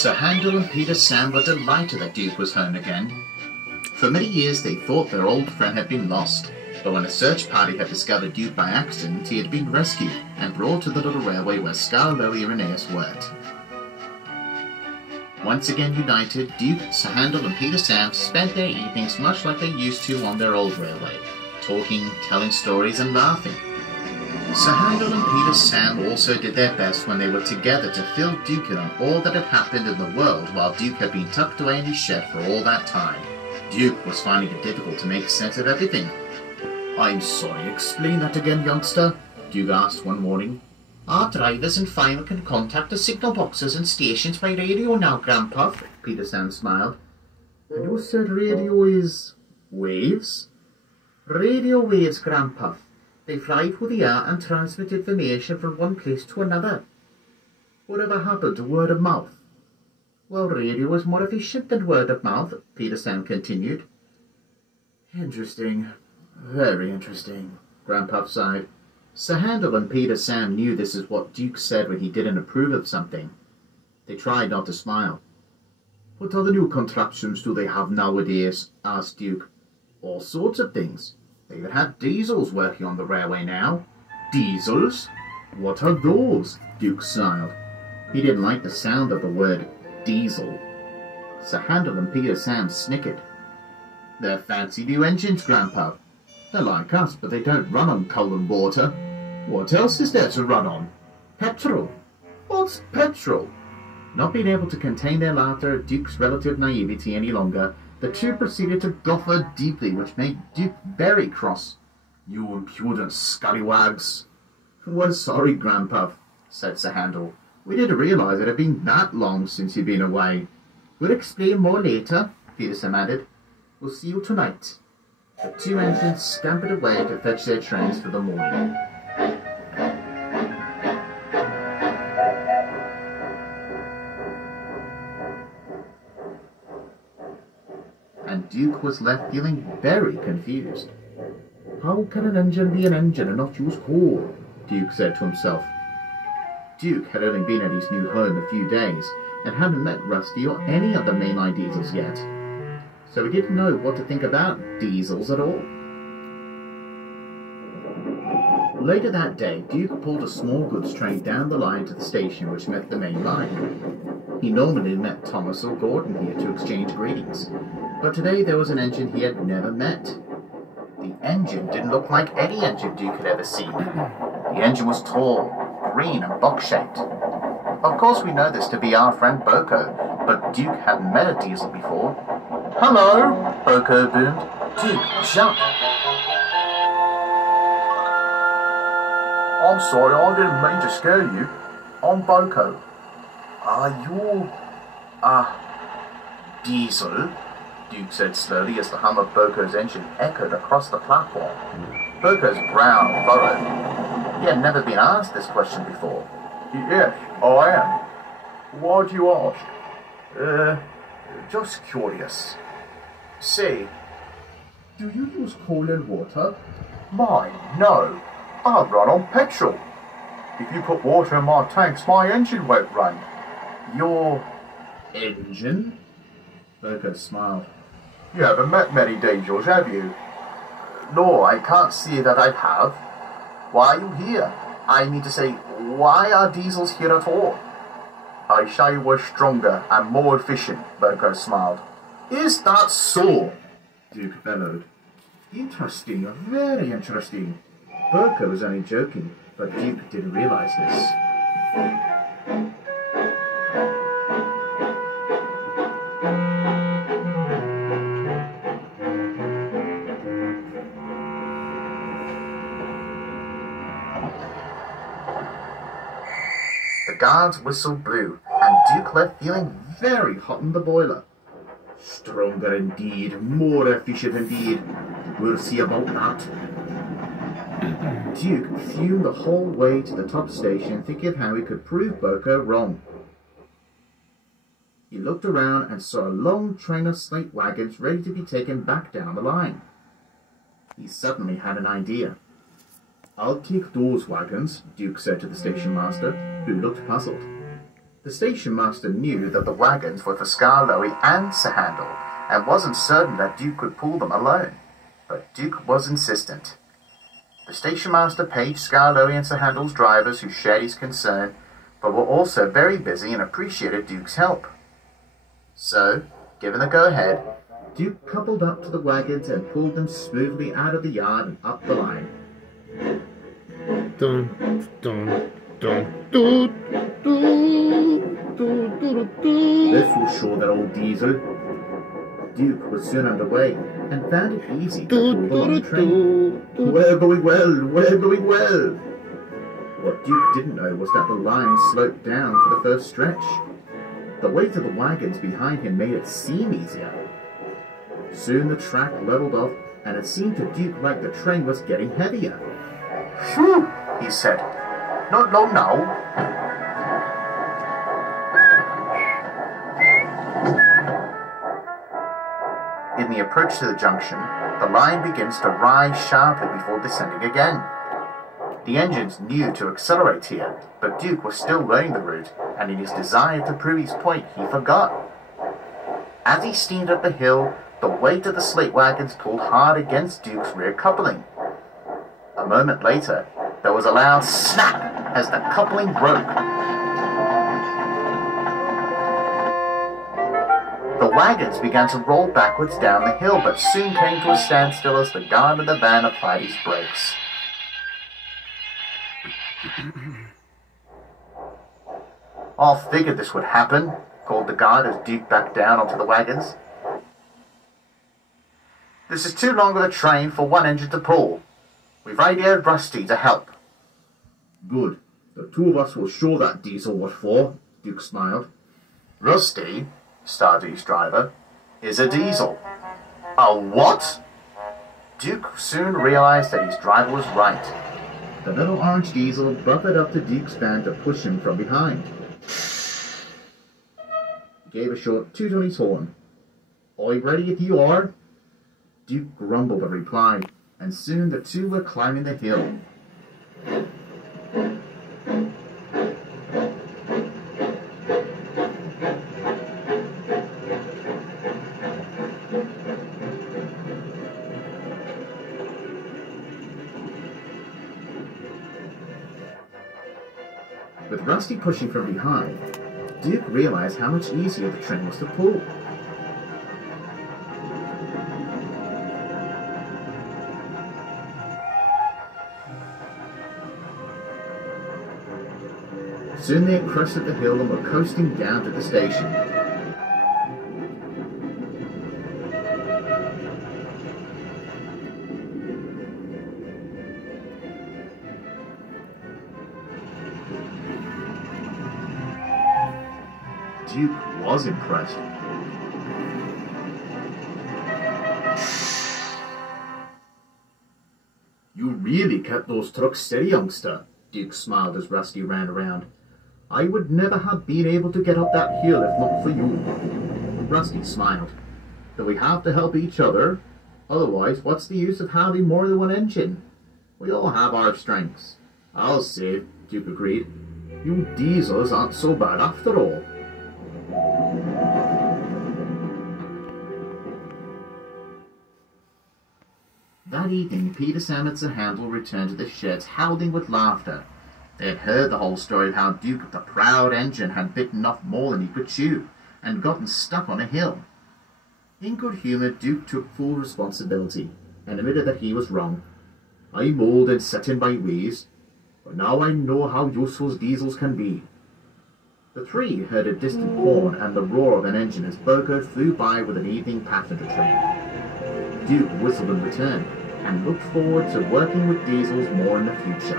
Sir Handel and Peter Sam were delighted that Duke was home again. For many years they thought their old friend had been lost, but when a search party had discovered Duke by accident, he had been rescued and brought to the little railway where Scarlo and Irenaeus worked. Once again united, Duke, Sir Handel and Peter Sam spent their evenings much like they used to on their old railway, talking, telling stories and laughing. Sir Handel and Peter Sam also did their best when they were together to fill Duke in on all that had happened in the world while Duke had been tucked away in his shed for all that time. Duke was finding it difficult to make sense of everything. "I'm sorry, explain that again, youngster," Duke asked one morning. "Our drivers and firemen can contact the signal boxes and stations by radio now, Grandpa," Peter Sam smiled. "And you said radio is... waves?" "Radio waves, Grandpa. They fly through the air and transmit information from one place to another." "Whatever happened to word of mouth?" "Well, radio is more efficient than word of mouth," Peter Sam continued. "Interesting. Very interesting," Grandpa sighed. Sir Handel and Peter Sam knew this is what Duke said when he didn't approve of something. They tried not to smile. "What other new contraptions do they have nowadays?" asked Duke. "All sorts of things. They even have diesels working on the railway now." "Diesels? What are those?" Duke smiled. He didn't like the sound of the word diesel. Sir Handel and Peter Sam snickered. "They're fancy new engines, Grandpa. They're like us, but they don't run on coal and water. What else is there to run on? Petrol." "What's petrol?" Not being able to contain their laughter at Duke's relative naivety any longer, the two proceeded to guffaw deeply, which made Duke very cross. "You impudent scallywags." "We're sorry, Grandpa," said Sir Handel. "We didn't realize it had been that long since you'd been away." "We'll explain more later," Peter Sam added. "We'll see you tonight." The two engines scampered away to fetch their trains for the morning. And Duke was left feeling very confused. "How can an engine be an engine and not use coal?" Duke said to himself. Duke had only been at his new home a few days and hadn't met Rusty or any of the mainline diesels yet, so he didn't know what to think about diesels at all. Later that day, Duke pulled a small goods train down the line to the station which met the main line. He normally met Thomas or Gordon here to exchange greetings, but today there was an engine he had never met. The engine didn't look like any engine Duke had ever seen. The engine was tall, green and box-shaped. Of course we know this to be our friend Boko, but Duke hadn't met a diesel before. "Hello!" Boko boomed. "Duke, jump!" "I'm sorry, I didn't mean to scare you. I'm Boko." "Are you... diesel?" Duke said slowly as the hum of Boko's engine echoed across the platform. Boko's brow furrowed. He had never been asked this question before. "Yes, I am. Why do you ask?" Just curious." "Say, do you use coal and water?" "My, no. I run on petrol. If you put water in my tanks, my engine won't run." "Your engine?" Boko smiled. "You haven't met many diesels, have you?" "No, I can't see that I have. Why are you here? I mean to say, why are diesels here at all?" "I say we're stronger and more efficient," Boko smiled. "Is that so?" Duke bellowed. "Interesting, very interesting." Boko was only joking, but Duke didn't realize this. The guard's whistle blew, and Duke left feeling very hot in the boiler. "Stronger indeed, more efficient indeed. We'll see about that." Duke fumed the whole way to the top station, thinking of how he could prove Boko wrong. He looked around and saw a long train of slate wagons ready to be taken back down the line. He suddenly had an idea. "I'll take those wagons," Duke said to the station master, who looked puzzled. The station master knew that the wagons were for Skarloey and Sir Handel, and wasn't certain that Duke could pull them alone. But Duke was insistent. The station master paged Skarloey and Sir Handel's drivers who shared his concern, but were also very busy and appreciated Duke's help. So, given the go-ahead, Duke coupled up to the wagons and pulled them smoothly out of the yard and up the line. Dun, dun, dun, dun, dun, dun, dun, dun. This will show that old diesel. Duke was soon underway and found it easy to pull the long train. We're going well, we're going well. What Duke didn't know was that the line sloped down for the first stretch. The weight of the wagons behind him made it seem easier. Soon the track leveled off, and it seemed to Duke like the train was getting heavier. "Phew," he said. "Not long now." In the approach to the junction, the line begins to rise sharply before descending again. The engines knew to accelerate here, but Duke was still learning the route, and in his desire to prove his point, he forgot. As he steamed up the hill, the weight of the slate wagons pulled hard against Duke's rear coupling. A moment later, there was a loud snap as the coupling broke. The wagons began to roll backwards down the hill, but soon came to a standstill as the guard of the van applied his brakes. "I figured this would happen," called the guard as Duke backed down onto the wagons. "This is too long of a train for one engine to pull. We've radioed Rusty to help." "Good. The two of us will show that diesel what for," Duke smiled. "Rusty," started his driver, "is a diesel." "A what?" Duke soon realized that his driver was right. The little orange diesel buffered up to Duke's van to push him from behind. He gave a short toot on his horn. "I'm ready if you are." Duke grumbled a reply, and soon the two were climbing the hill. With Rusty pushing from behind, Duke realized how much easier the train was to pull. Soon they had crested the hill and were coasting down to the station. Duke was impressed. "You really kept those trucks steady, youngster," Duke smiled as Rusty ran around. "I would never have been able to get up that hill if not for you." Rusty smiled. "Do we have to help each other? Otherwise, what's the use of having more than one engine? We all have our strengths." "I'll say," Duke agreed. "You diesels aren't so bad after all." That evening, Peter, Sam, and Sir Handel returned to the sheds, howling with laughter. They had heard the whole story of how Duke, the proud engine, had bitten off more than he could chew, and gotten stuck on a hill. In good humour, Duke took full responsibility, and admitted that he was wrong. "I'm old and set in my ways, but now I know how useful diesels can be." The three heard a distant horn and the roar of an engine as Boko flew by with an evening passenger train. Duke whistled in return, and looked forward to working with diesels more in the future.